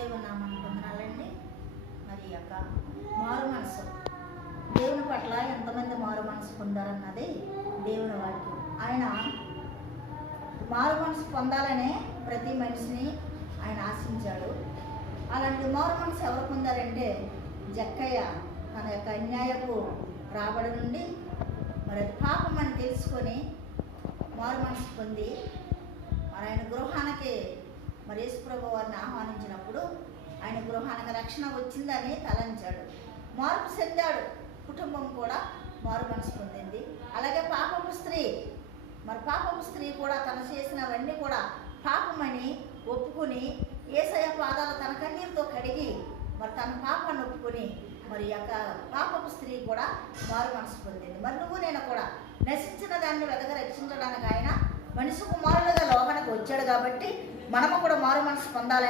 దేవుని నామాన్ని పొందనాలండి. మరి యొక్క మారు మనసు దేవుని పట్ల ఎంతమంది మారు మనసు పొందారన్నది దేవుని వాక్యం. ఆయన మారు మనసు పొందాలనే ప్రతి మనిషిని ఆయన ఆశించాడు. అలాంటి మారు మనసు ఎవరు పొందారంటే జక్కయ్య తన యొక్క అన్యాయపు రాబడి నుండి మరి అది పాపం అని తెలుసుకొని మారు మనసు పొంది మరి ఆయన గృహానికి మరి యేసుప్రభు వారిని ఆహ్వానించినప్పుడు ఆయన గృహానికి రక్షణ వచ్చిందని తలంచాడు, మార్పు చెందాడు. కుటుంబం కూడా మారు మనసు పొందింది. అలాగే పాపపు స్త్రీ కూడా తను చేసినవన్నీ కూడా పాపమని ఒప్పుకుని యేసయ్య పాదాలు తన కన్నీరుతో కడిగి మరి తన పాపాన్ని ఒప్పుకొని మరి యొక్క పాపపు స్త్రీ కూడా మారు మనసు పొందింది. మరి నువ్వు నేను కూడా నశించిన దాన్ని వెతక రక్షించడానికి ఆయన మనిషి కుమారులుగా లోకానికి వచ్చాడు కాబట్టి మనము కూడా మారు మనసు పొందాలని